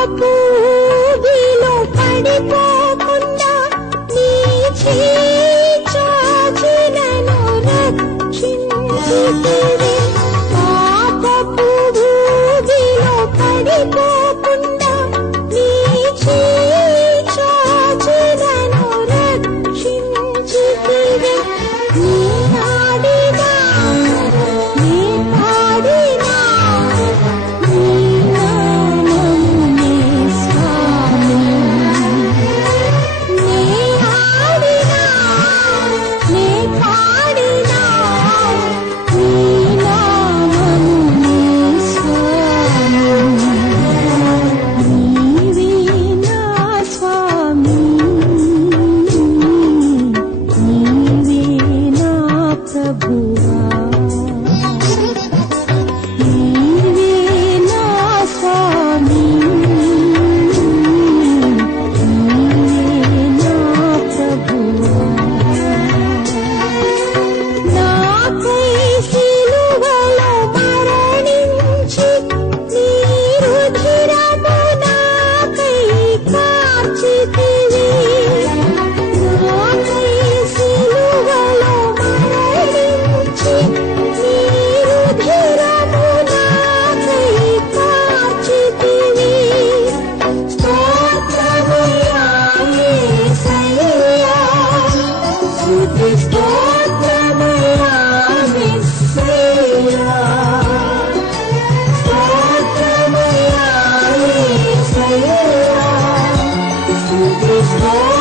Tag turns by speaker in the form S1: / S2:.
S1: Aku
S2: Oh.